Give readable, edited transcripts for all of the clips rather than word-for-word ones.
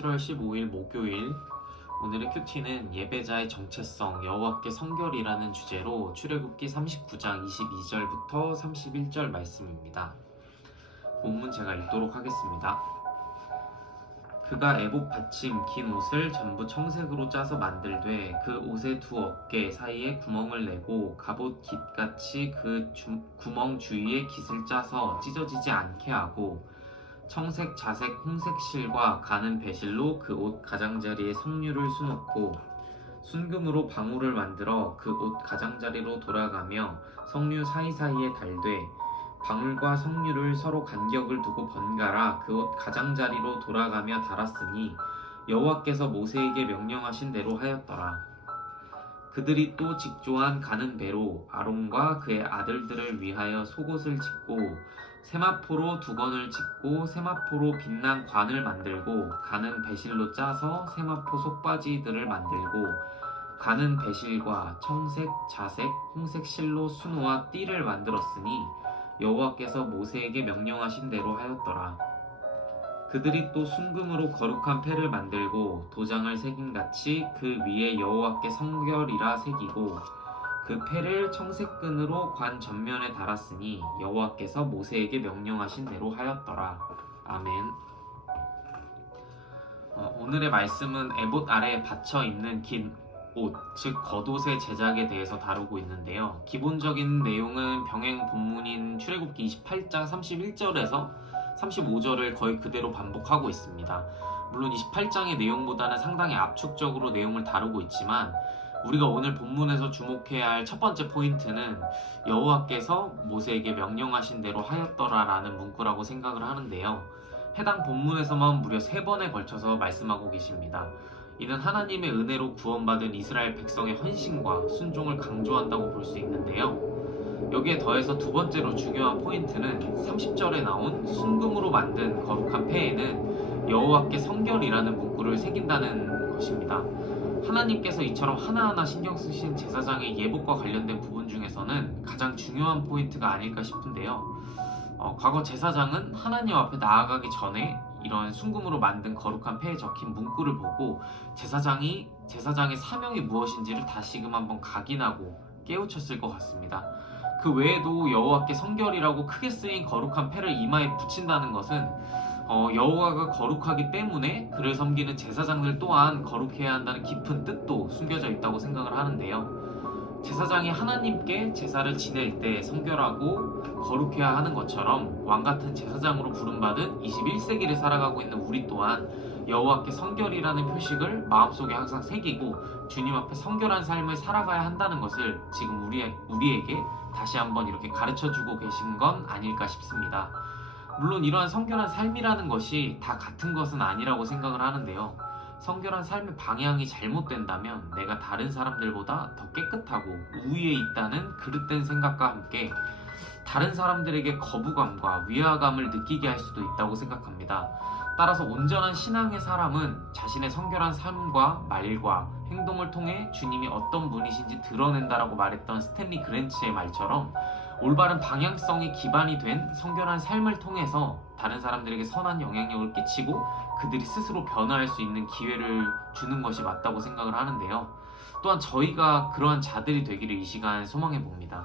7월 15일 목요일. 오늘의 큐티는 예배자의 정체성, 여호와께 성결이라는 주제로 출애굽기 39장 22절부터 31절 말씀입니다. 본문 제가 읽도록 하겠습니다. 그가 애복 받침 긴 옷을 전부 청색으로 짜서 만들되 그 옷의 두 어깨 사이에 구멍을 내고 갑옷 깃같이 그 구멍 주위에 깃을 짜서 찢어지지 않게 하고 청색, 자색, 홍색 실과 가는 배실로 그 옷 가장자리에 석류를 수놓고 순금으로 방울을 만들어 그 옷 가장자리로 돌아가며 석류 사이사이에 달되 방울과 석류를 서로 간격을 두고 번갈아 그 옷 가장자리로 돌아가며 달았으니 여호와께서 모세에게 명령하신 대로 하였더라. 그들이 또 직조한 가는 배로 아론과 그의 아들들을 위하여 속옷을 짓고 세마포로 두건을 짓고 세마포로 빛난 관을 만들고 가는 배실로 짜서 세마포 속바지들을 만들고 가는 배실과 청색, 자색, 홍색 실로 수놓아 띠를 만들었으니 여호와께서 모세에게 명령하신 대로 하였더라. 그들이 또 순금으로 거룩한 패를 만들고 도장을 새김같이 그 위에 여호와께 성결이라 새기고 그 패를 청색끈으로 관 전면에 달았으니 여호와께서 모세에게 명령하신 대로 하였더라. 아멘. 오늘의 말씀은 에봇 아래에 받쳐 입는 긴 옷, 즉 겉옷의 제작에 대해서 다루고 있는데요. 기본적인 내용은 병행 본문인 출애굽기 28장 31절에서 35절을 거의 그대로 반복하고 있습니다. 물론 28장의 내용보다는 상당히 압축적으로 내용을 다루고 있지만 우리가 오늘 본문에서 주목해야 할 첫 번째 포인트는 여호와께서 모세에게 명령하신 대로 하였더라 라는 문구라고 생각을 하는데요. 해당 본문에서만 무려 3번에 걸쳐서 말씀하고 계십니다. 이는 하나님의 은혜로 구원받은 이스라엘 백성의 헌신과 순종을 강조한다고 볼 수 있는데요. 여기에 더해서 두 번째로 중요한 포인트는 30절에 나온 순금으로 만든 거룩한 패에는 여호와께 성결이라는 문구를 새긴다는 것입니다. 하나님께서 이처럼 하나하나 신경 쓰신 제사장의 예복과 관련된 부분 중에서는 가장 중요한 포인트가 아닐까 싶은데요. 과거 제사장은 하나님 앞에 나아가기 전에 이런 순금으로 만든 거룩한 패에 적힌 문구를 보고 제사장의 사명이 무엇인지를 다시금 한번 각인하고 깨우쳤을 것 같습니다. 그 외에도 여호와께 성결이라고 크게 쓰인 거룩한 패를 이마에 붙인다는 것은 여호와가 거룩하기 때문에 그를 섬기는 제사장들 또한 거룩해야 한다는 깊은 뜻도 숨겨져 있다고 생각을 하는데요. 제사장이 하나님께 제사를 지낼 때 성결하고 거룩해야 하는 것처럼 왕같은 제사장으로 부름받은 21세기를 살아가고 있는 우리 또한 여호와께 성결이라는 표식을 마음속에 항상 새기고 주님 앞에 성결한 삶을 살아가야 한다는 것을 지금 우리에게 다시 한번 이렇게 가르쳐주고 계신 건 아닐까 싶습니다. 물론 이러한 성결한 삶이라는 것이 다 같은 것은 아니라고 생각을 하는데요. 성결한 삶의 방향이 잘못된다면 내가 다른 사람들보다 더 깨끗하고 우위에 있다는 그릇된 생각과 함께 다른 사람들에게 거부감과 위화감을 느끼게 할 수도 있다고 생각합니다. 따라서 온전한 신앙의 사람은 자신의 성결한 삶과 말과 행동을 통해 주님이 어떤 분이신지 드러낸다라고 말했던 스탠리 그랜츠의 말처럼 올바른 방향성이 기반이 된 성결한 삶을 통해서 다른 사람들에게 선한 영향력을 끼치고 그들이 스스로 변화할 수 있는 기회를 주는 것이 맞다고 생각을 하는데요. 또한 저희가 그러한 자들이 되기를 이 시간 소망해 봅니다.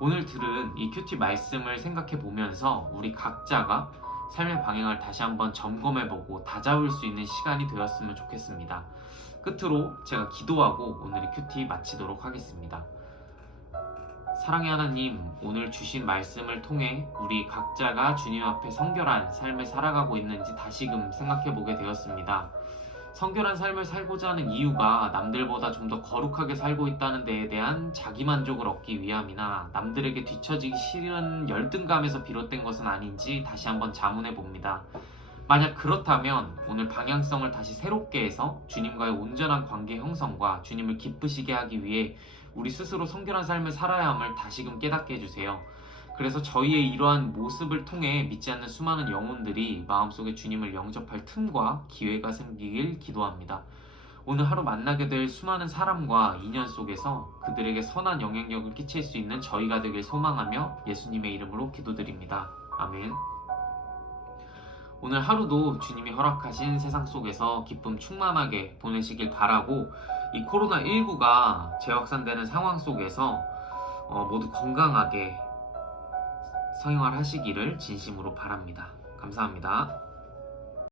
오늘 들은 이 큐티 말씀을 생각해 보면서 우리 각자가 삶의 방향을 다시 한번 점검해보고 다잡을 수 있는 시간이 되었으면 좋겠습니다. 끝으로 제가 기도하고 오늘의 큐티 마치도록 하겠습니다. 사랑의 하나님, 오늘 주신 말씀을 통해 우리 각자가 주님 앞에 성결한 삶을 살아가고 있는지 다시금 생각해보게 되었습니다. 성결한 삶을 살고자 하는 이유가 남들보다 좀 더 거룩하게 살고 있다는 데에 대한 자기만족을 얻기 위함이나 남들에게 뒤처지기 싫은 열등감에서 비롯된 것은 아닌지 다시 한번 자문해 봅니다. 만약 그렇다면 오늘 방향성을 다시 새롭게 해서 주님과의 온전한 관계 형성과 주님을 기쁘시게 하기 위해 우리 스스로 성결한 삶을 살아야 함을 다시금 깨닫게 해주세요. 그래서 저희의 이러한 모습을 통해 믿지 않는 수많은 영혼들이 마음속에 주님을 영접할 틈과 기회가 생기길 기도합니다. 오늘 하루 만나게 될 수많은 사람과 인연 속에서 그들에게 선한 영향력을 끼칠 수 있는 저희가 되길 소망하며 예수님의 이름으로 기도드립니다. 아멘. 오늘 하루도 주님이 허락하신 세상 속에서 기쁨 충만하게 보내시길 바라고, 이 코로나19가 재확산되는 상황 속에서 모두 건강하게 생활하시기를 진심으로 바랍니다. 감사합니다.